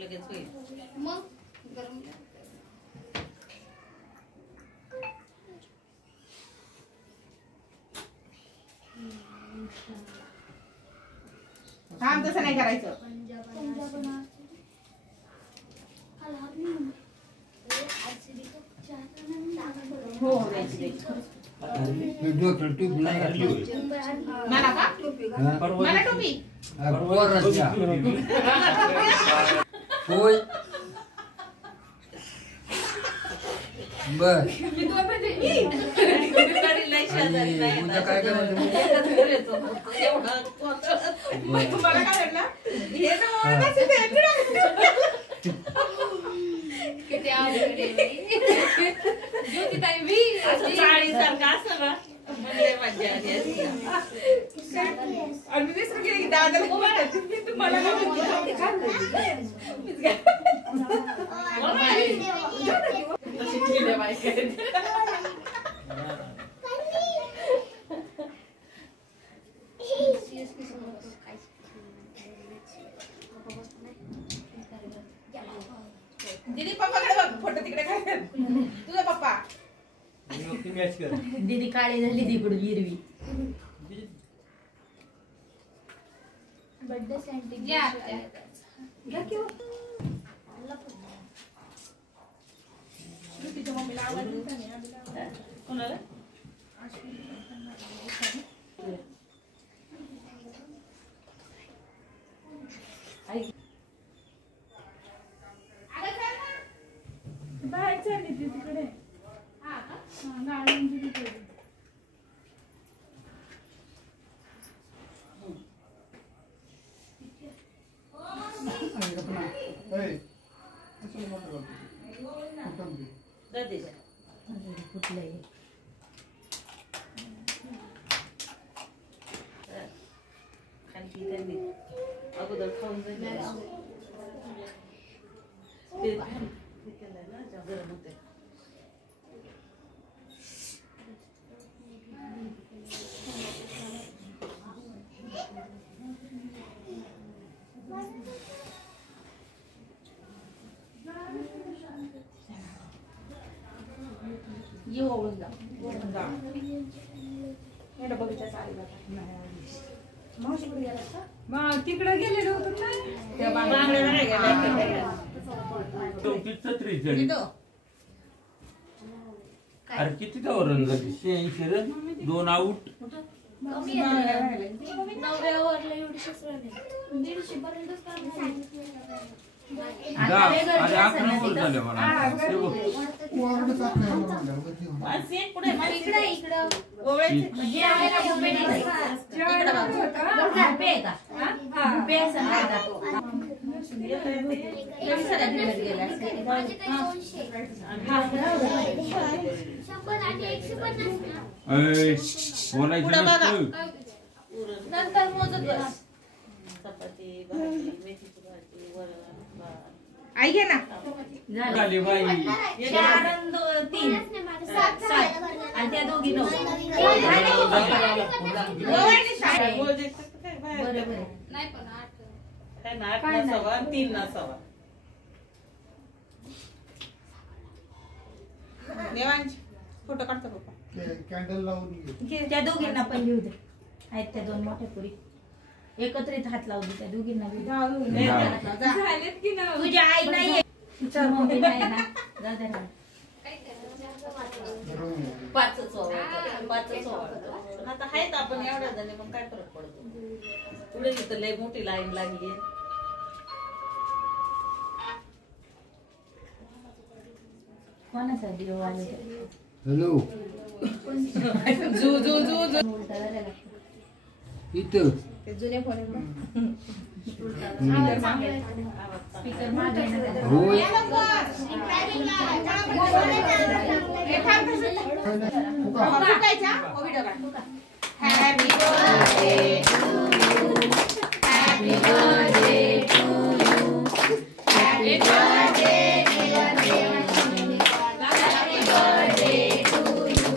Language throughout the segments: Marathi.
लगेच होईल मग गरम थांब तसं नाही करायचं हो टूप नाही मला का मला टोपी होय बर उद्या काय करायचं तुम्हाला काय वाटलं हे किती आवडले ज्योतिताई मी सारखं असं ना म्हणजे मजा आली असती आणि मी विसरून गेले की दादाला तुम्हाला दीदी पप्पाकडे बघ फोटो तिकडे काय तुझा पप्पा दीदी काळी झाली तिकडून हिरवी बर्थडे सेंटिंग घ्या की तिच्या मम्मीला आवाज देता नाही कोणाला बाहेर चालली ती तिकडे गाड्यांची तिकडे कुठलंही खाली त्यांनी अगोदर खाऊन जाईल ना गरम होते ये ओळून जा बगीचा चालू मावशीकडे गेला का मग तिकडे गेलेलो होतो ना त्या बांगड्याला नाही गेला अरे किती वरण झाली 86 रन 2 आउट कमी आहे नवऱ्यावरला एवढी शस्त्राने 150 पर्यंतच काढून अरे 11 वर झाले मला पुढे इकडे इकडे जे आहे ना मुंबईला इकडे पे का पे सांगा किती सारा दिवस गेला माझे काही 200 आणि 150 बोलायचं नसतं नंतर मोजत बस चपाती भाजी मेथीची भाजी वरण आई घे ना झाली बाई 4 आणि 3 7 आणि त्या दोघी 9 बरोबर नाही पण 8 8 नसावा 3 नसावा देवांश फोटो काढतो पप्पा कॅन्डल लावून त्या दोघींना पण घेऊ दे आहेत त्या 2 मोठ्या पुरी एकत्रित हात लावू दे त्या दोघींना झालेत की ना तुझी आई नाहीये तुझी मम्मी नाही ना जा दे ना 5च पण आता आहेत आपण एवढ्या जणी मग काय फरक पडतो पुढे तिथं लय मोठी लाईन लागली कोणाचा दिवा आले हॅलो जू जू जू जू इथं ते जुने फोन स्पीकर मागे होय happy birthday to you happy birthday to you happy birthday dear happy birthday to you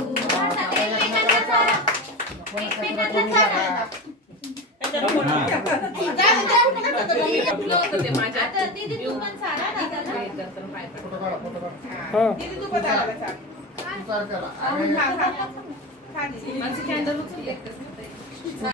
माझ्या आता दीदी तू पण सारा दादाला. फोटो काढा फोटो काढा हा. दीदी तू पण दादाला चाल. तू काय करा हा, अरे हा, हा. हा, दीदी. माझी कॅन्डल उचलली एकच.